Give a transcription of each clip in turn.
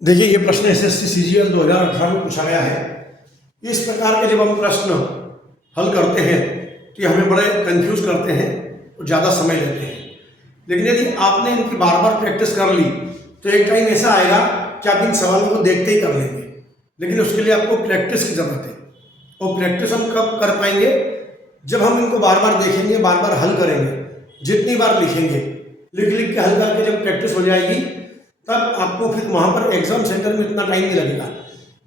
देखिए, ये प्रश्न एसएससी सीजीएल 2018 में पूछा गया है। इस प्रकार के जब हम प्रश्न हल करते हैं तो ये हमें बड़े कंफ्यूज करते हैं और ज़्यादा समय लेते हैं। लेकिन यदि आपने इनकी बार बार प्रैक्टिस कर ली तो एक टाइम ऐसा आएगा कि आप इन सवालों को देखते ही कर लेंगे। लेकिन उसके लिए आपको प्रैक्टिस की ज़रूरत है, और प्रैक्टिस हम कब कर पाएंगे? जब हम इनको बार बार देखेंगे, बार बार हल करेंगे, जितनी बार लिखेंगे, लिख लिख के हल करके जब प्रैक्टिस हो जाएगी तब आपको फिर वहाँ पर एग्जाम सेंटर में इतना टाइम नहीं लगेगा,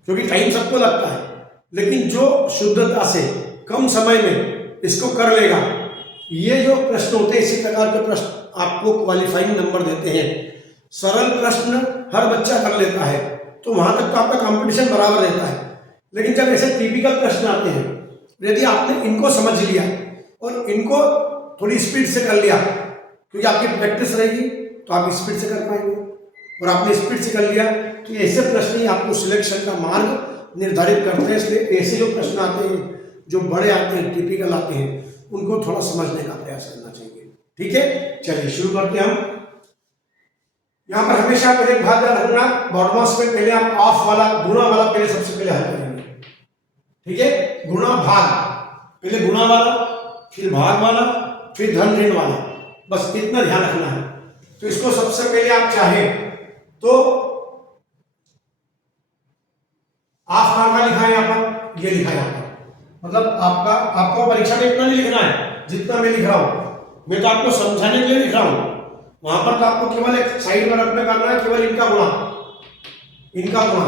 क्योंकि टाइम सबको लगता है। लेकिन जो शुद्धता से कम समय में इसको कर लेगा, ये जो प्रश्न होते हैं इसी प्रकार के प्रश्न आपको क्वालिफाइंग नंबर देते हैं। सरल प्रश्न हर बच्चा कर लेता है तो वहाँ तक तो आपका कंपटीशन बराबर रहता है। लेकिन जब ऐसे टिपिकल प्रश्न आते हैं, यदि आपने इनको समझ लिया और इनको थोड़ी स्पीड से कर लिया, क्योंकि आपकी प्रैक्टिस रहेगी तो आप स्पीड से कर पाएंगे, और आपने स्पीड से कर लिया तो ऐसे प्रश्न ही आपको सिलेक्शन का मार्ग निर्धारित करते हैं। इसलिए ऐसे जो प्रश्न आते हैं, जो बड़े आते हैं, टिपिकल आते हैं, उनको थोड़ा समझने का प्रयास करना चाहिए। ठीक है, चलिए शुरू करते हैं हम। यहाँ पर हमेशा पहले भाग रखना, बॉडमास में पहले आप ऑफ वाला, गुणा वाला पहले सबसे पहले हल करेंगे। ठीक है, गुणा भाग, पहले गुणा वाला, फिर भाग वाला, फिर धन ऋण वाला, बस इतना ध्यान रखना है। तो इसको सबसे पहले आप चाहें तो ऑफ का लिखा है यहाँ पर, ये लिखा है यहाँ पर, मतलब आपको परीक्षा में इतना नहीं लिखना है जितना मैं लिख रहा हूं। मैं तो आपको समझाने के लिए लिख रहा हूं। वहां पर तो आपको केवल एक साइड में रखना करना है, केवल इनका गुणा, इनका गुणा,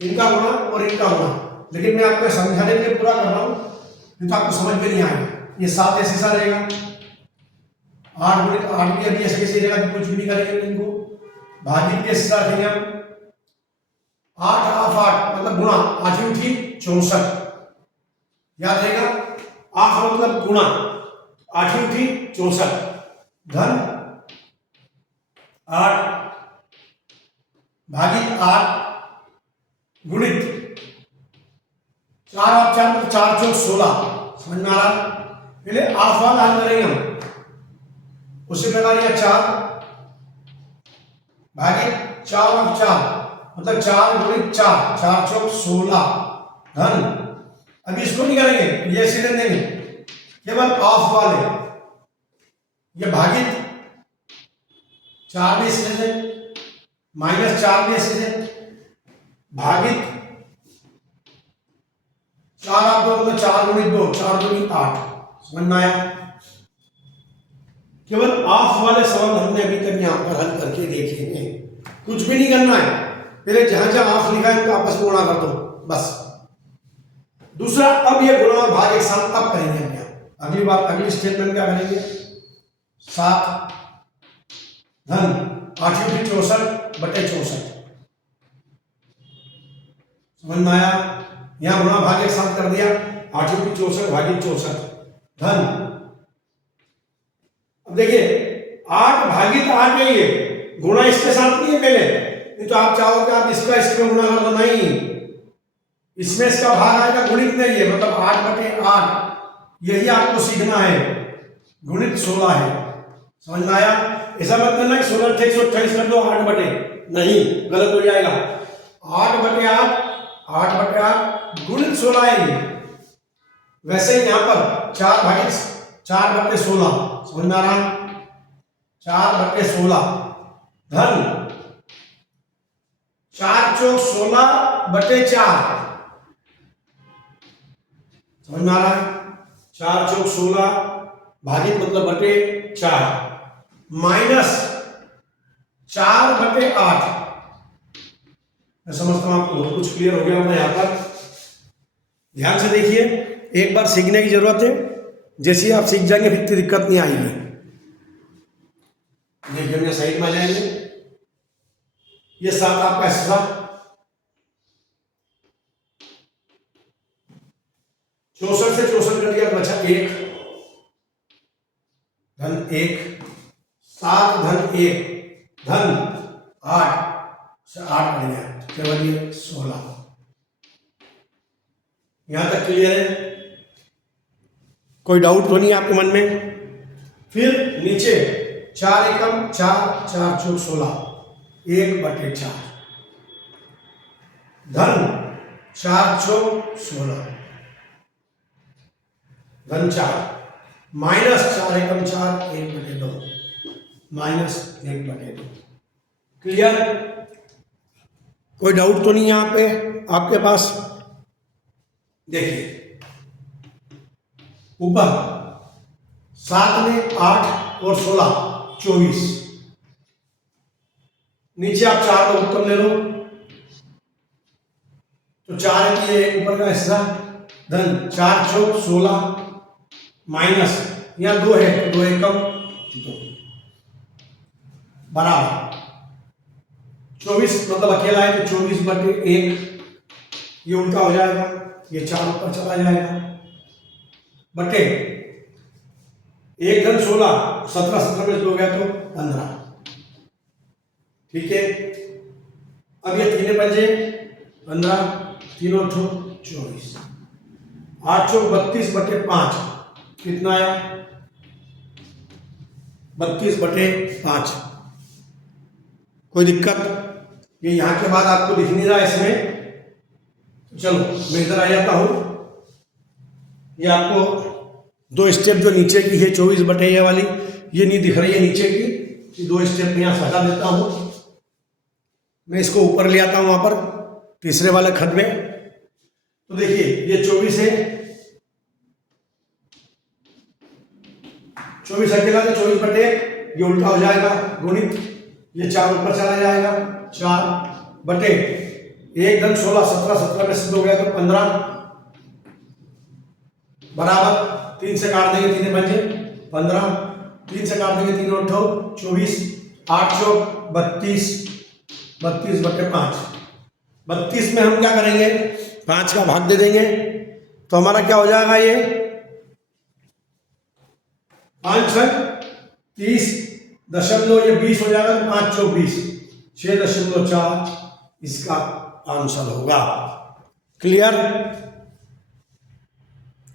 इनका गुणा और इनका गुणा। लेकिन मैं आपको समझाने के लिए पूरा कर रहा हूं, नहीं तो आपको समझ में नहीं आएगा। ये 7 ऐसे सा रहेगा, 8 गुणित 8 भी अभी ऐसे रहेगा, कुछ भी नहीं करेंगे इनको। भाजित के ऐसे रखेंगे हम, 8 ऑफ 8 मतलब गुणा, 8 उठी 64, याद रहेगा। ऑफ मतलब गुणा, 8 उठी 64, धन 8 भागित 8 गुणित 4 ऑफ 4 मतलब 4 चौक 16। समझ में आ रहा? पहले ऑफ वाला हल करेंगे हम, उसी प्रकार यह 4 भागित 4 ऑफ 4 मतलब 4 गुणित 4, 4 चौक 16, धन। अभी इसको नहीं करेंगे, ये सीधे देंगे, केवल ऑफ वाले, ये भागित 4 भी ऐसे से, माइनस 4 भी ऐसे से, भागित 4 आप 2 मतलब 4 गुणित 2, 4 गुणित 8। समझ में आया? केवल ऑफ वाले सवाल हमने अभी तक यहाँ पर हल करके देखे हैं। कुछ भी नहीं करना है, पहले जहां जहां ऑफ लिखा है तो आपस में गुणा कर दो, बस। दूसरा, अब ये गुणा और भाग एक साथ अब करेंगे हम यहाँ। अगली बार अगली स्टेटमेंट क्या करेंगे? 7 धन 8 उठी 64 बटे 64। समझ में आया? यहाँ गुणा भाग एक साथ कर दिया, 8 उठी 64 भागित 64, धन। अब देखिए 8 भागित 8 है, ये गुणा इसके साथ नहीं है पहले, नहीं तो आप चाहोगे आप इसका इसमें गुणा कर दो, नहीं, इसमें इसका भाग आएगा, गुणित नहीं है, मतलब 8 बटे 8, यही आपको सीखना है। गुणित 16 है। समझ में आया? ऐसा मत करना कि 16 थे 128 कर दो 8 बटे, नहीं, गलत हो जाएगा। 8 बटे 8, 8 बटे 8 गुणित 16 है ये। वैसे ही यहाँ पर 4 भागित 4 बटे 16, समझ में आ रहा है? 4 बटे 16, धन 4 चौक 16 बटे 4। समझ में आ रहा है? 4 चौक 16 भागित मतलब बटे 4, माइनस 4 बटे 8। मैं समझता हूं आपको बहुत कुछ क्लियर हो गया होगा। यहाँ पर ध्यान से देखिए, एक बार सीखने की जरूरत है, जैसे ही आप सीख जाएंगे फिर इतनी दिक्कत नहीं आएगी। देखिए हम साइड में आ जाएंगे, ये 7 आपका हिस्सा, 64 से 64 कर दिया तो बचा 1, धन 1, 7 धन 1, धन 8 से 8 बढ़ गया, केवल ये 16। यहां तक क्लियर है? कोई डाउट तो नहीं आपके मन में? फिर नीचे 4 एकम 4, 4 चौक 16, 1 बटे 4, धन 4 चौक 16, धन 4, माइनस 4 एकम 4, 1/2, माइनस 1/2। क्लियर? कोई डाउट तो नहीं है यहाँ पे आपके पास? देखिए ऊपर 7 में 8 और 16 24, नीचे आप 4 का उत्तम ले लो तो 4 की ये ऊपर का हिस्सा धन 4 चौक 16 माइनस यहाँ 2 है तो 2 एकम 2 बराबर 24, मतलब अकेला है तो 24/1, ये उल्टा हो जाएगा, ये 4 ऊपर चला जाएगा, बटे 1 धन 16, 17 17 में हो गया तो 15। ठीक है, अब ये 3 पंजे 15, 3 और 2 24, 8 चौक 32/5, कितना आया? 32/5। कोई दिक्कत? ये यहां के बाद आपको दिख नहीं रहा इसमें, चलो मैं इधर आ जाता हूं। ये आपको 2 स्टेप जो नीचे की है 24/, ये वाली ये नहीं दिख रही है नीचे की, 2 स्टेप में यहां से हटा देता हूं, मैं इसको ऊपर ले आता हूं वहां पर तीसरे वाले खत में। तो देखिए ये 24 है, 24 अकेला तो 24/1, ये उल्टा हो जाएगा गुणित, ये 4 ऊपर चला जाएगा, 4/1 धन 16, 17 17 में सिद्ध हो गया तो 15 बराबर 3 से काट देंगे, 3 पंजे 15, 3 से काट देंगे, 3 और 2 24, 8 चौक 32, 32/5। 32 में हम क्या करेंगे? 5 का भाग दे देंगे तो हमारा क्या हो जाएगा? ये 5 30 दशमलव, ये 20 हो जाएगा तो 5 चौक 20, 6.4 इसका आंसर होगा। क्लियर?